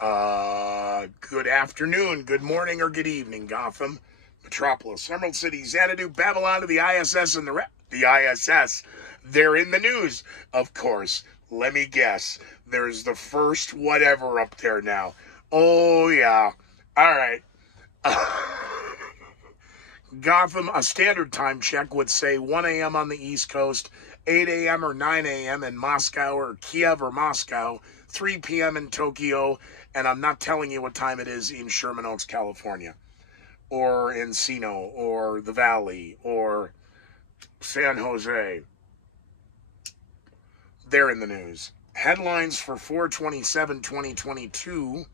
Good afternoon, good morning, or good evening, Gotham, Metropolis, Emerald City, Xanadu, Babylon, to the ISS, and the ISS. They're in the news, of course. Let me guess. There's the first whatever up there now. Oh, yeah. All right. Gotham, a standard time check would say 1 a.m. on the East Coast, 8 a.m. or 9 a.m. in Moscow or Kiev or Moscow, 3 p.m. in Tokyo, and I'm not telling you what time it is in Sherman Oaks, California, or Encino, or the Valley, or San Jose. They're in the news. Headlines for 4/27/2022.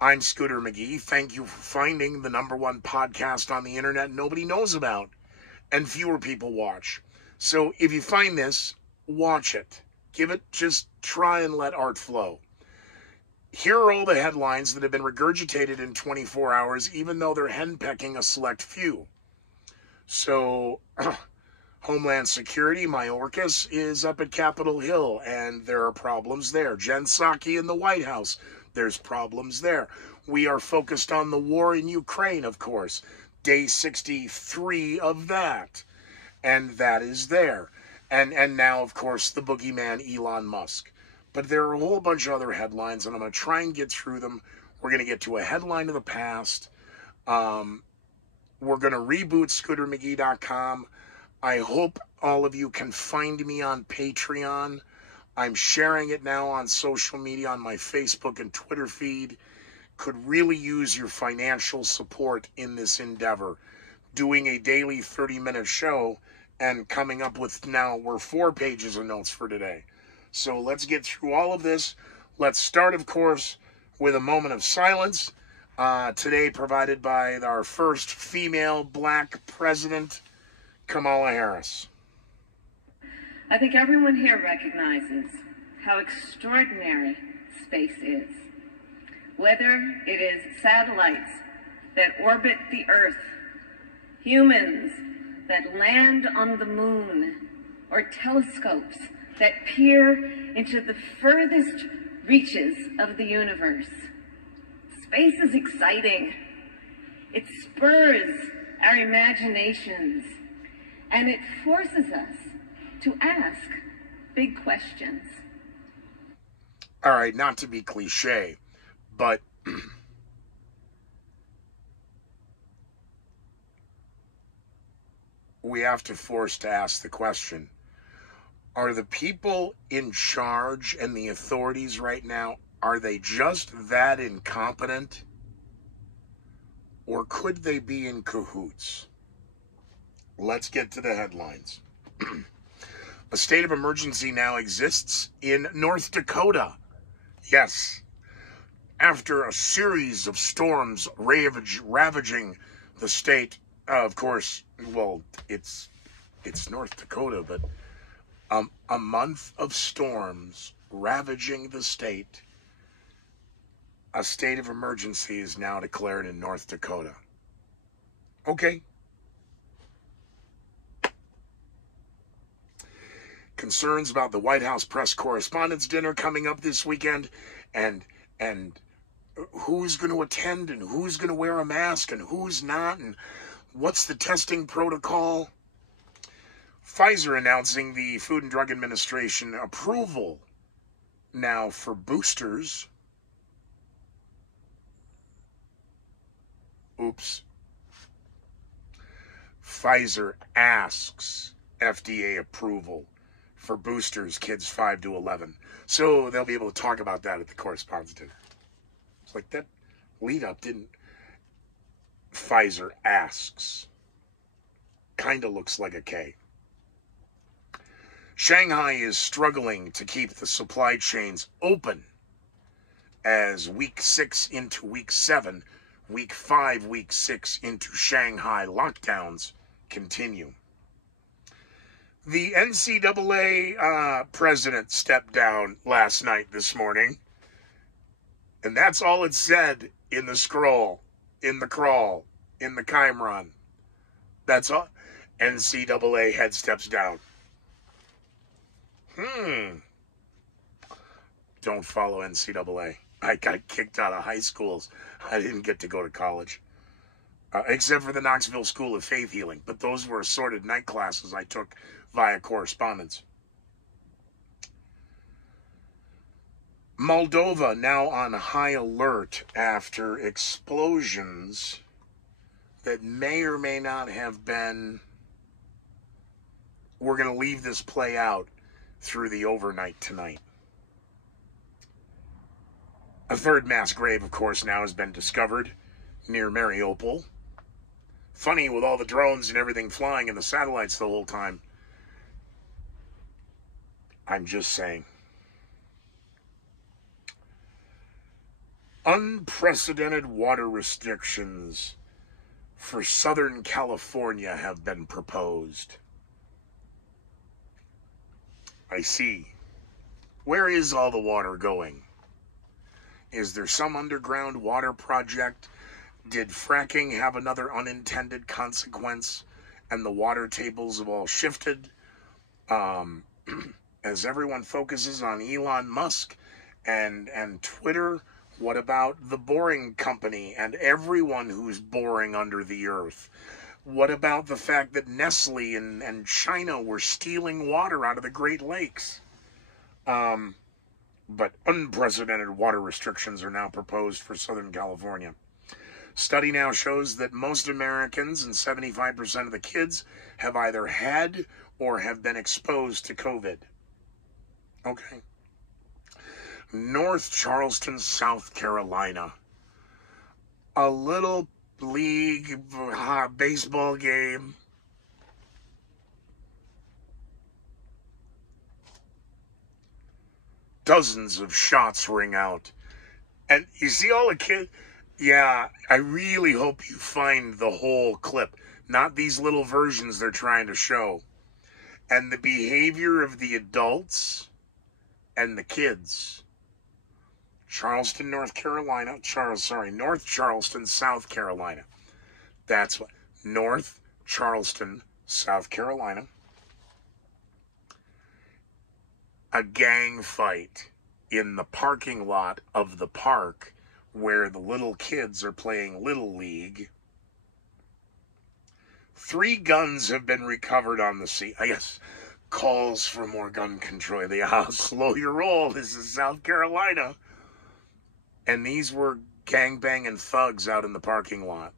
I'm Scooter McGee. Thank you for finding the #1 podcast on the internet nobody knows about and fewer people watch. So if you find this, watch it. Just try and let art flow. Here are all the headlines that have been regurgitated in 24 hours, even though they're henpecking a select few. So, Homeland Security, Mayorkas, is up at Capitol Hill, and there are problems there. Jen Psaki in the White House, there's problems there. We are focused on the war in Ukraine, of course. Day 63 of that. And that is there. And now, of course, the boogeyman Elon Musk. But there are a whole bunch of other headlines, and I'm going to try and get through them. We're going to get to a headline of the past. We're going to reboot ScooterMcGee.com. I hope all of you can find me on Patreon. I'm sharing it now on social media, on my Facebook and Twitter feed. Could really use your financial support in this endeavor. Doing a daily 30-minute show and coming up with, now we're 4 pages of notes for today. So let's get through all of this. Let's start, of course, with a moment of silence. Today provided by our first female black president, Kamala Harris. I think everyone here recognizes how extraordinary space is. Whether it is satellites that orbit the Earth, humans that land on the moon, or telescopes that peer into the furthest reaches of the universe. Space is exciting. It spurs our imaginations, and it forces us to ask big questions. All right, not to be cliche, but we have to force to ask the question, are the people in charge and the authorities right now, are they just that incompetent? Or could they be in cahoots? Let's get to the headlines. A state of emergency now exists in North Dakota. Yes. After a series of storms ravaging the state, of course, well, it's North Dakota, but a month of storms ravaging the state, a state of emergency is now declared in North Dakota. Okay. Concerns about the White House press correspondence dinner coming up this weekend, and who's going to attend, and who's going to wear a mask, and who's not, and what's the testing protocol? Pfizer announcing the Food and Drug Administration approval now for boosters. Oops. Pfizer asks FDA approval for boosters, kids 5 to 11. So they'll be able to talk about that at the correspondence dinner. It's like that lead up didn't. Pfizer asks. Kind of looks like a K. Shanghai is struggling to keep the supply chains open as week 6 into week 7, week 5, week 6 into Shanghai lockdowns continue. The NCAA president stepped down last night, this morning, and that's all it said in the scroll, in the crawl, in the Chimeron. That's all. NCAA head steps down. Don't follow NCAA. I got kicked out of high schools. I didn't get to go to college. Except for the Knoxville School of Faith Healing. But those were assorted night classes I took via correspondence. Moldova now on high alert after explosions that may or may not have been. We're going to leave this play out through the overnight tonight. A third mass grave, of course, now has been discovered near Mariupol. Funny, with all the drones and everything flying and the satellites the whole time. I'm just saying. Unprecedented water restrictions for Southern California have been proposed. I see. Where is all the water going? Is there some underground water project? Did fracking have another unintended consequence and the water tables have all shifted? As everyone focuses on Elon Musk and Twitter, what about the Boring Company and everyone who's boring under the earth? What about the fact that Nestle and China were stealing water out of the Great Lakes? But unprecedented water restrictions are now proposed for Southern California. Study now shows that most Americans and 75% of the kids have either had or have been exposed to COVID. Okay. North Charleston, South Carolina. A little league baseball game. Dozens of shots ring out. And you see all the kids? Yeah, I really hope you find the whole clip. Not these little versions they're trying to show. And the behavior of the adults and the kids. Charleston, North Carolina. North Charleston, South Carolina. That's what. North Charleston, South Carolina. A gang fight in the parking lot of the park where the little kids are playing Little League. 3 guns have been recovered on the scene. I guess calls for more gun control. Slow your roll. This is South Carolina. And these were gangbanging thugs out in the parking lot.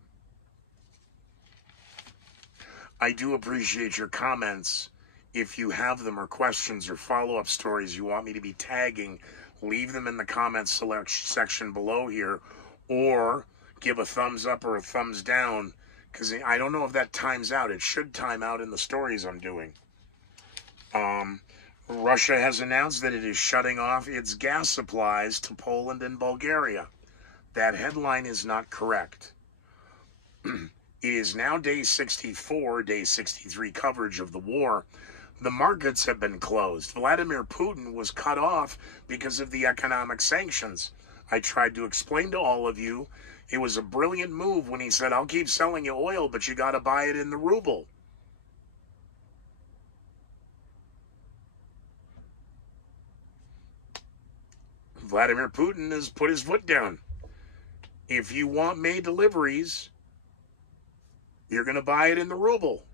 I do appreciate your comments. If you have them or questions or follow-up stories you want me to be tagging, leave them in the comments section below here, or give a thumbs up or a thumbs down, because I don't know if that times out. It should time out in the stories I'm doing. Russia has announced that it is shutting off its gas supplies to Poland and Bulgaria. That headline is not correct. It is now day 64, day 63 coverage of the war. The markets have been closed. Vladimir Putin was cut off because of the economic sanctions. I tried to explain to all of you, it was a brilliant move when he said, I'll keep selling you oil, but you got to buy it in the ruble. Vladimir Putin has put his foot down. If you want May deliveries, you're going to buy it in the ruble.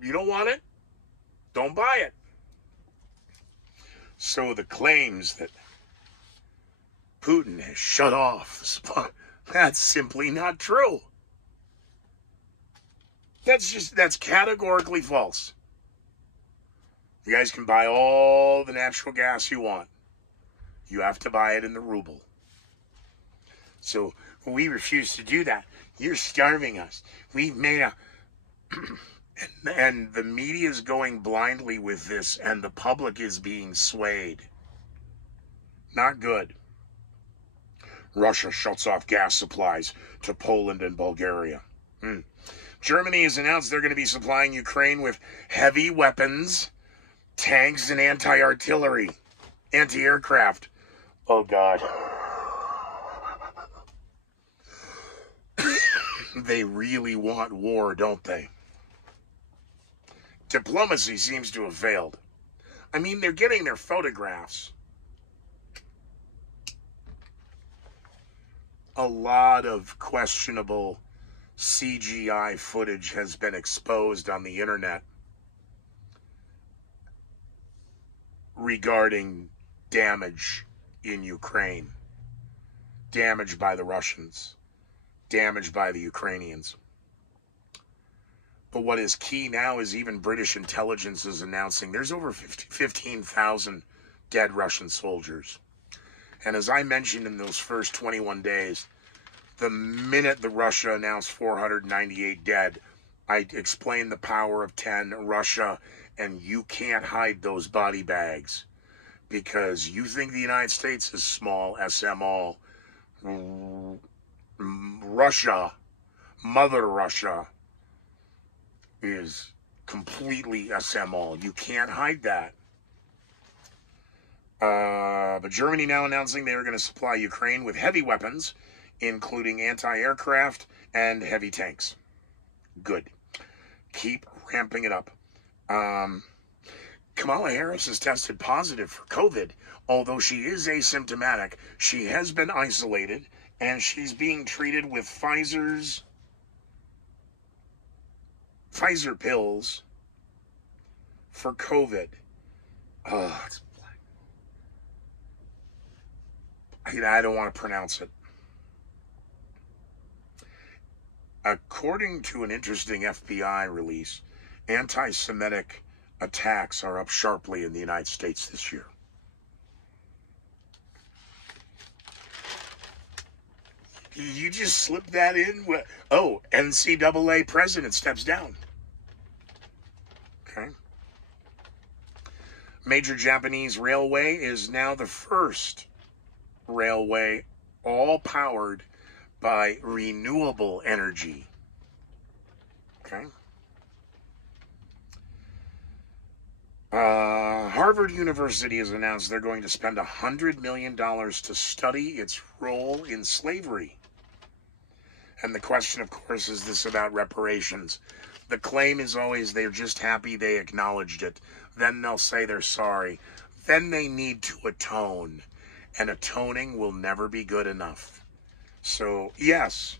You don't want it? Don't buy it. So the claims that Putin has shut off the spot, that's simply not true. That's categorically false. You guys can buy all the natural gas you want. You have to buy it in the ruble. So we refuse to do that. You're starving us. We've made a... and the media is going blindly with this, and the public is being swayed. Not good. Russia shuts off gas supplies to Poland and Bulgaria. Germany has announced they're going to be supplying Ukraine with heavy weapons, tanks, and anti-artillery, anti-aircraft. Oh, God. They really want war, don't they? Diplomacy seems to have failed. I mean, they're getting their photographs. a lot of questionable CGI footage has been exposed on the internet regarding damage in Ukraine, damage by the Russians, damage by the Ukrainians. But what is key now is even British intelligence is announcing there's over 15,000 dead Russian soldiers. And as I mentioned in those first 21 days, the minute the Russia announced 498 dead, I explained the power of 10, Russia, and you can't hide those body bags. Because you think the United States is small, SMO. Russia, Mother Russia, is completely SMO. You can't hide that. But Germany now announcing they are going to supply Ukraine with heavy weapons, including anti-aircraft and heavy tanks. Good. Keep ramping it up. Kamala Harris has tested positive for COVID. Although she is asymptomatic, she has been isolated, and she's being treated with Pfizer pills for COVID. It's black. I don't want to pronounce it. According to an interesting FBI release, anti-Semitic attacks are up sharply in the United States this year. You just slip that in? Oh, NCAA president steps down. Okay. Major Japanese railway is now the first railway all powered by renewable energy. Okay. Harvard University has announced they're going to spend $100 million to study its role in slavery. And the question, of course, is this about reparations? The claim is always they're just happy they acknowledged it. Then they'll say they're sorry. Then they need to atone. And atoning will never be good enough. So, yes.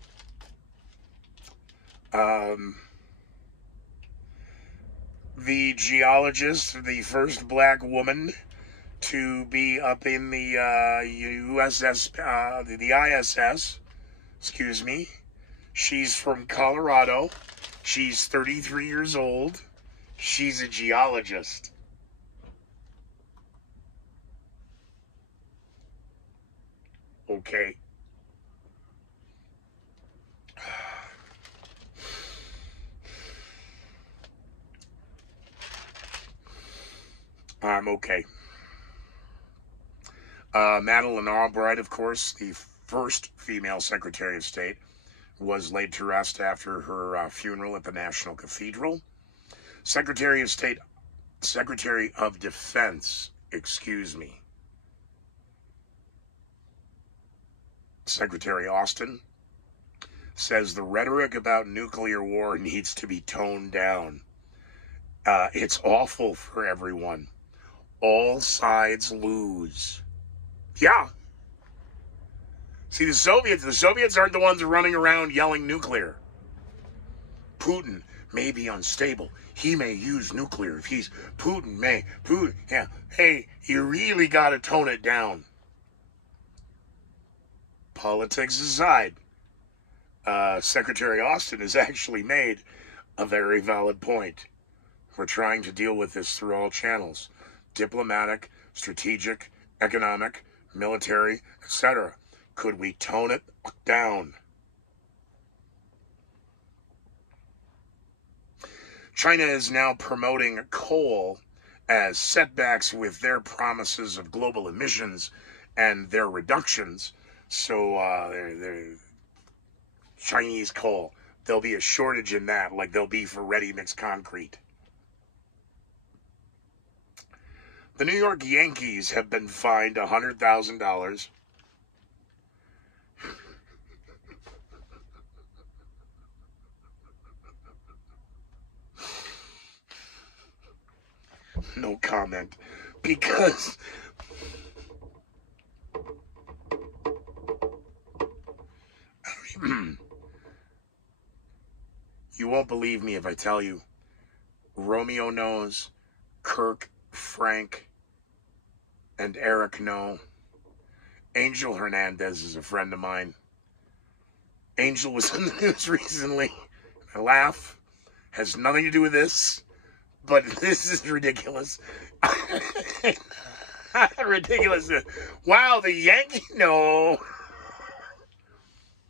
The geologist, the first black woman to be up in the ISS, excuse me. She's from Colorado. She's 33 years old. She's a geologist. Okay. I'm okay. Madeleine Albright, of course, the first female Secretary of State, was laid to rest after her funeral at the National Cathedral. Secretary of Defense, Secretary Austin, says the rhetoric about nuclear war needs to be toned down. It's awful for everyone. All sides lose. Yeah. See, the Soviets aren't the ones running around yelling nuclear. Putin may be unstable. He may use nuclear if he's yeah. Hey, you really got to tone it down. Politics aside, Secretary Austin has actually made a very valid point. We're trying to deal with this through all channels. Diplomatic, strategic, economic, military, etc. Could we tone it down? China is now promoting coal as setbacks with their promises of global emissions and their reductions. So Chinese coal, there'll be a shortage in that like there'll be for ready-mix concrete. The New York Yankees have been fined $100,000 no comment, You won't believe me if I tell you. Romeo knows, Kirk, Frank, and Eric know. Angel Hernandez is a friend of mine. Angel was in the news recently. I laugh. Has nothing to do with this, but this is ridiculous. Ridiculous. Wow, the Yankee. No.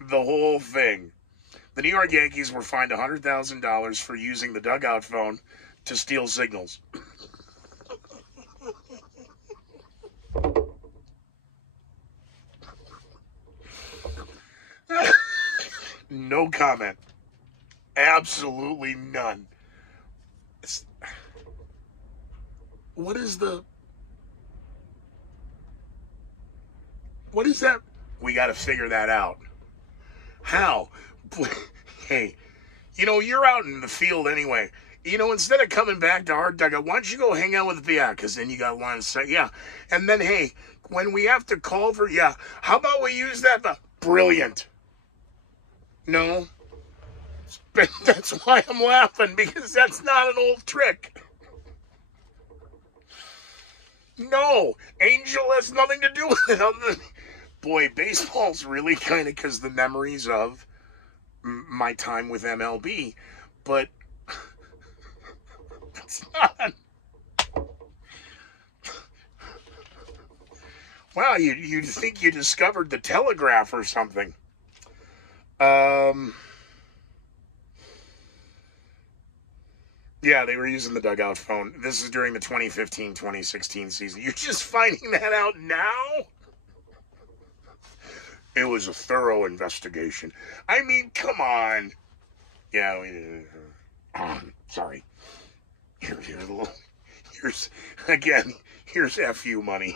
The whole thing. The New York Yankees were fined $100,000 for using the dugout phone to steal signals. No comment. Absolutely none. What is that? We got to figure that out. How? Hey, you're out in the field anyway. Instead of coming back to our dugout, why don't you go hang out with the PI? Because then you got line of sight. Yeah. And then, hey, when we have to call for, how about we use that? Brilliant. No. That's why I'm laughing, because that's not an old trick. No. Angel has nothing to do with it. Boy, baseball's really kind of because the memories of my time with MLB, but it's not. Wow, you'd think you discovered the telegraph or something. Yeah, they were using the dugout phone. This is during the 2015-2016 season. You're just finding that out now? It was a thorough investigation. I mean, come on. Yeah, sorry. Here's FU money.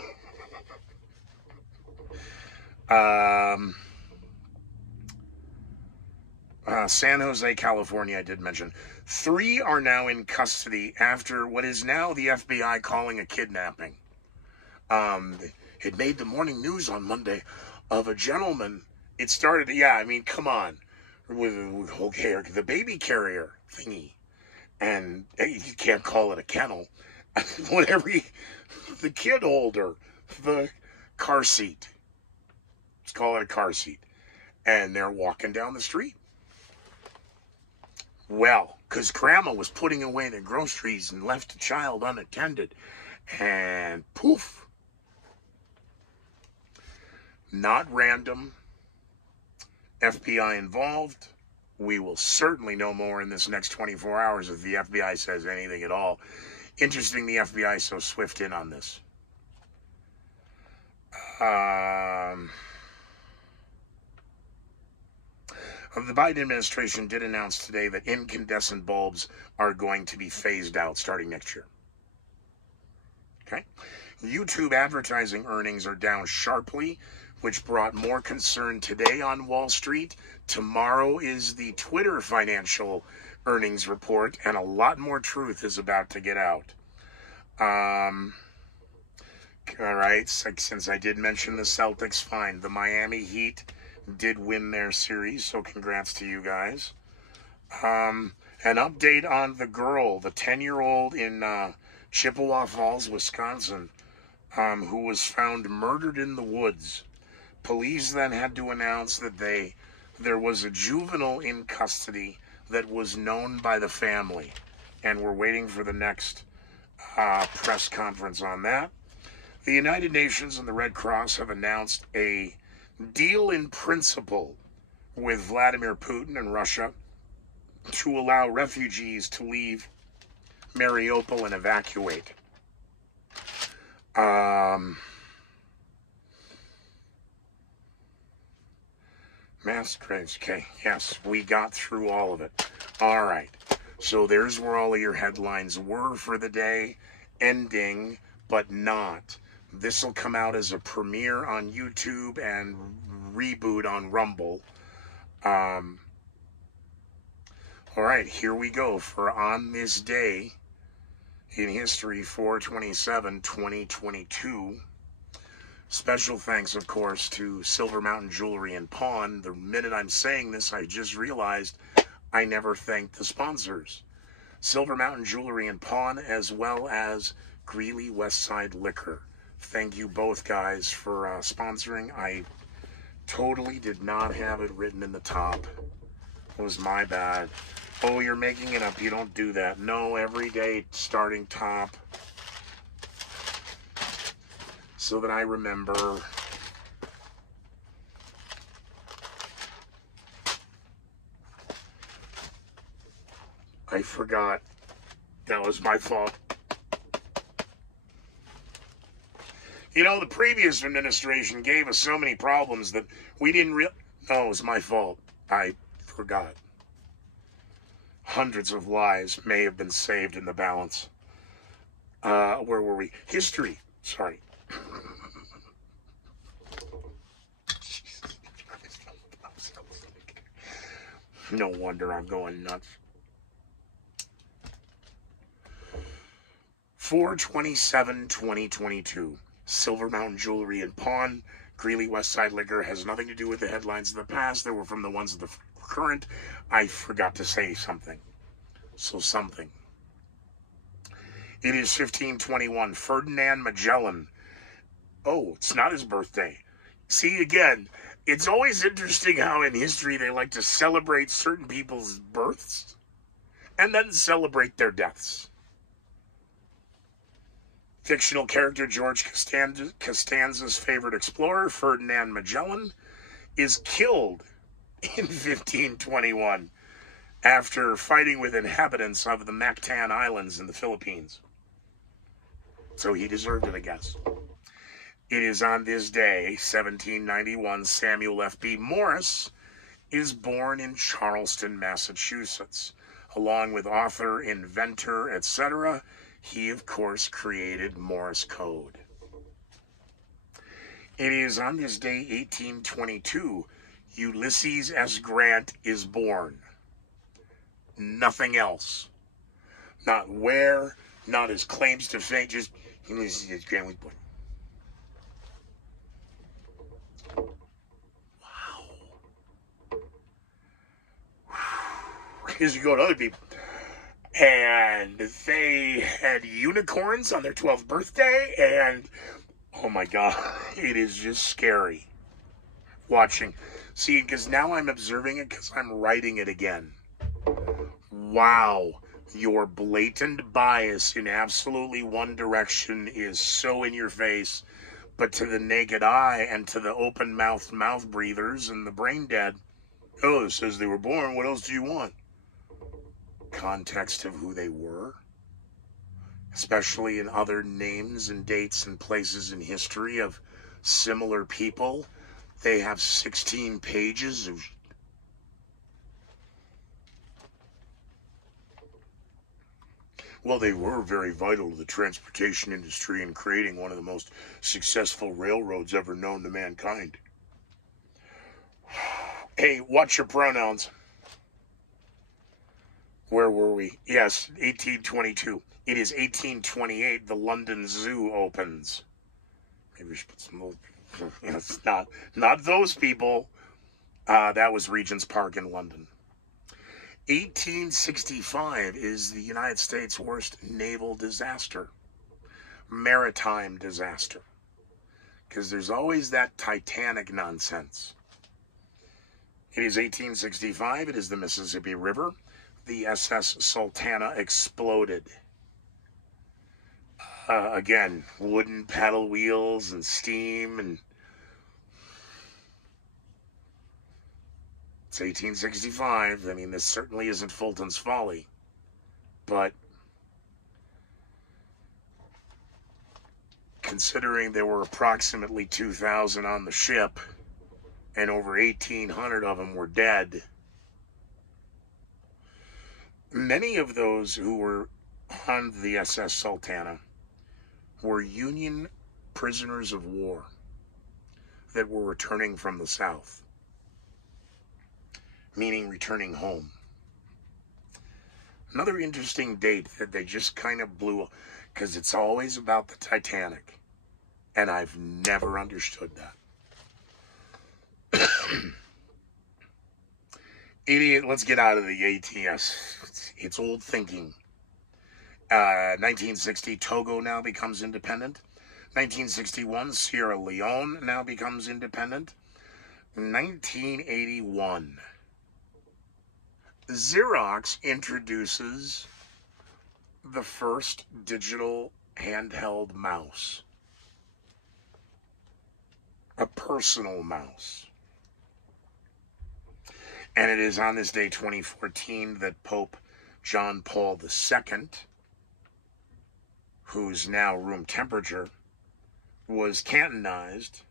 San Jose, California, I did mention. 3 are now in custody after what is now the FBI calling a kidnapping. It made the morning news on Monday of a gentleman. It started, come on. With the baby carrier thingy. And you can't call it a kennel. Whatever, the kid holder, the car seat. Let's call it a car seat. And they're walking down the street. Well, because grandma was putting away the groceries and left the child unattended. And poof. Not random. FBI involved. We will certainly know more in this next 24 hours if the FBI says anything at all. Interesting the FBI is so swift in on this. The Biden administration did announce today that incandescent bulbs are going to be phased out starting next year. Okay. YouTube advertising earnings are down sharply, which brought more concern today on Wall Street. Tomorrow is the Twitter financial earnings report, and a lot more truth is about to get out. All right, since I did mention the Celtics, fine. The Miami Heat did win their series, so congrats to you guys. An update on the girl, the 10-year-old in Chippewa Falls, Wisconsin, who was found murdered in the woods. Police then had to announce that there was a juvenile in custody that was known by the family, and we're waiting for the next press conference on that. The United Nations and the Red Cross have announced a deal in principle with Vladimir Putin and Russia to allow refugees to leave Mariupol and evacuate. Mass graves. Okay, yes, we got through all of it. All right, so there's where all of your headlines were for the day, ending, but not. This will come out as a premiere on YouTube and reboot on Rumble. All right, here we go for On This Day in History, 4/27/2022. Special thanks, of course, to Silver Mountain Jewelry and Pawn. The minute I'm saying this, I just realized I never thanked the sponsors. Silver Mountain Jewelry and Pawn, as well as Greeley Westside Liquor. Thank you both guys for sponsoring. I totally did not have it written in the top. It was my bad. Oh, you're making it up. You don't do that. No, every day starting top. So that I remember. I forgot. That was my fault. You know, the previous administration gave us so many problems that we didn't No, it was my fault. I forgot. Hundreds of lives may have been saved in the balance. Where were we? History. Sorry. No wonder I'm going nuts. 4/27/2022. Silver Mountain Jewelry and Pawn. Greeley Westside Liquor has nothing to do with the headlines of the past. They were from the ones of the current. I forgot to say something. So something. It is 1521. Ferdinand Magellan. Oh, it's not his birthday. See, again, it's always interesting how in history they like to celebrate certain people's births and then celebrate their deaths. Fictional character George Costanza's favorite explorer, Ferdinand Magellan, is killed in 1521 after fighting with inhabitants of the Mactan Islands in the Philippines. So he deserved it, I guess. It is on this day, 1791, Samuel F.B. Morse is born in Charleston, Massachusetts. Along with author, inventor, etc., he, of course, created Morse code. It is on this day, 1822, Ulysses S. Grant is born. Nothing else. Not where, not his claims to fame, just Ulysses S. Grant was born. As you go to other people, and they had unicorns on their 12th birthday, and oh my god, it is just scary watching. See, because now I'm observing it because I'm writing it again. Wow, your blatant bias in absolutely one direction is so in your face, but to the naked eye and to the open mouth breathers and the brain dead, oh, it says they were born, what else do you want? Context of who they were, especially in other names and dates and places in history of similar people. They have 16 pages of well, they were very vital to the transportation industry in creating one of the most successful railroads ever known to mankind. Hey, watch your pronouns. Where were we? Yes, 1822. It is 1828. The London Zoo opens. Maybe we should put some little... It's not those people. That was Regent's Park in London. 1865 is the United States' worst naval disaster. Maritime disaster. Because there's always that Titanic nonsense. It is 1865. It is the Mississippi River. The SS Sultana exploded. Again, wooden paddle wheels and steam, and it's 1865. I mean, this certainly isn't Fulton's Folly, but considering there were approximately 2,000 on the ship and over 1,800 of them were dead, many of those who were on the SS Sultana were Union prisoners of war that were returning from the South, meaning returning home. Another interesting date that they just kind of blew up, because it's always about the Titanic. And I've never understood that. Idiot, let's get out of the ATS. It's old thinking. 1960, Togo now becomes independent. 1961, Sierra Leone now becomes independent. 1981, Xerox introduces the first digital handheld mouse. A personal mouse. And it is on this day, 2014, that Pope John Paul II, who's now room temperature, was canonized.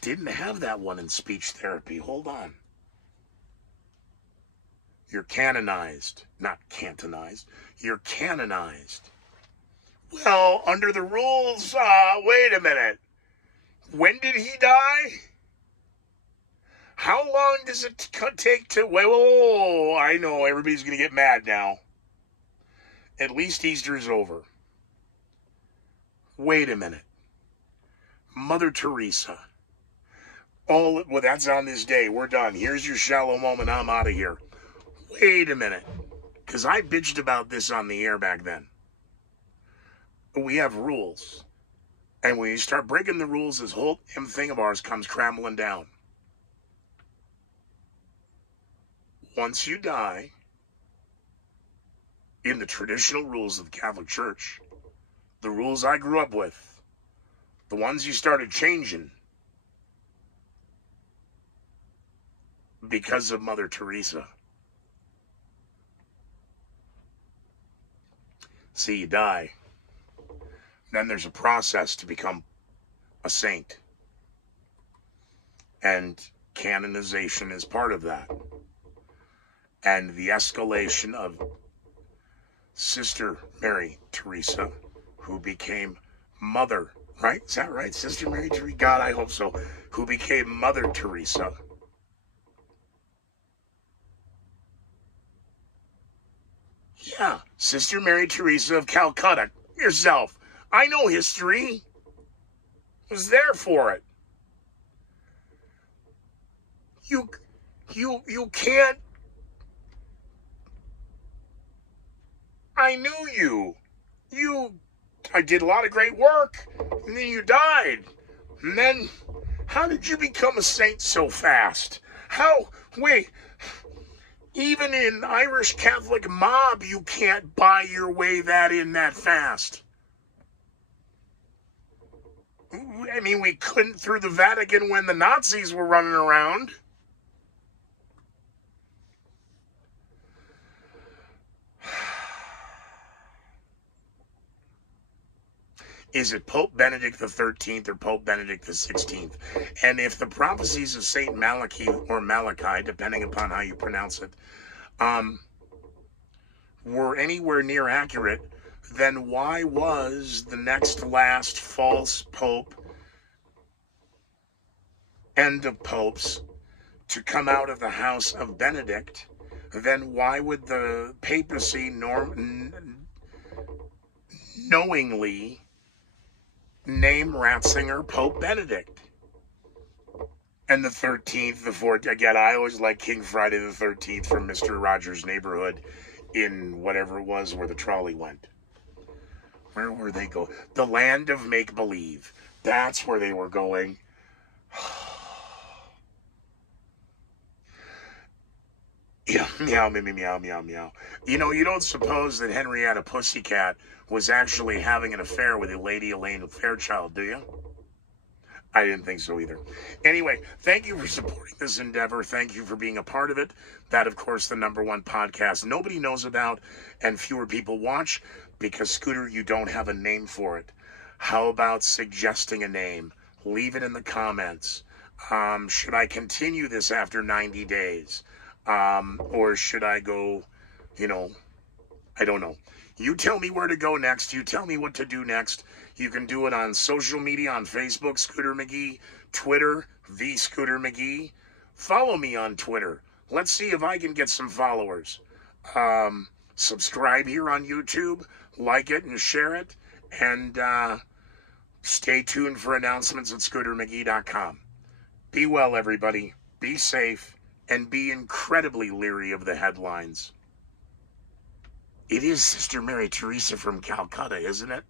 Didn't have that one in speech therapy. Hold on. You're canonized, not cantonized. You're canonized. Well, under the rules, wait a minute. When did he die? How long does it take to... Whoa, I know, everybody's going to get mad now. At least Easter is over. Wait a minute. Mother Teresa. Well, that's on this day. We're done. Here's your shallow moment. I'm out of here. Wait a minute. Because I bitched about this on the air back then. We have rules. And when you start breaking the rules, this whole damn thing of ours comes crumbling down. Once you die, in the traditional rules of the Catholic Church, the rules I grew up with, the ones you started changing because of Mother Teresa. See, you die. Then there's a process to become a saint. And canonization is part of that. And the escalation of Sister Mary Teresa, who became Mother, right? Is that right? Sister Mary Teresa? God, I hope so. Who became Mother Teresa. Yeah, Sister Mary Teresa of Calcutta. Yourself. I know history. I was there for it. You can't. I knew you. I did a lot of great work, and then you died. And then, how did you become a saint so fast? Wait, even in Irish Catholic mob, you can't buy your way that fast. I mean, we couldn't through the Vatican when the Nazis were running around. Is it Pope Benedict XIII or Pope Benedict XVI? And if the prophecies of Saint Malachi or Malachi, depending upon how you pronounce it, were anywhere near accurate, then why was the next last false pope, end of popes, to come out of the house of Benedict? Then why would the papacy knowingly name Ratzinger Pope Benedict? And the 13th, the 14th, again, I always like King Friday the 13th from Mr. Rogers' Neighborhood in whatever it was where the trolley went. Where were they going? The land of make-believe. That's where they were going. Yeah, meow, meow, meow, meow. You know, you don't suppose that Henrietta Pussycat was actually having an affair with Lady Elaine Fairchild, do you? I didn't think so either. Anyway, thank you for supporting this endeavor. Thank you for being a part of it. That, of course, the #1 podcast nobody knows about and fewer people watch because, Scooter, you don't have a name for it. How about suggesting a name? Leave it in the comments. Should I continue this after 90 days? Or should I go, I don't know. You tell me where to go next. You tell me what to do next. You can do it on social media, on Facebook, Scooter McGee, Twitter, The Scooter Follow me on Twitter. Let's see if I can get some followers. Subscribe here on YouTube, like it and share it, and stay tuned for announcements at scootermcgee.com. Be well, everybody. Be safe, and be incredibly leery of the headlines. It is Sister Mary Teresa from Calcutta, isn't it?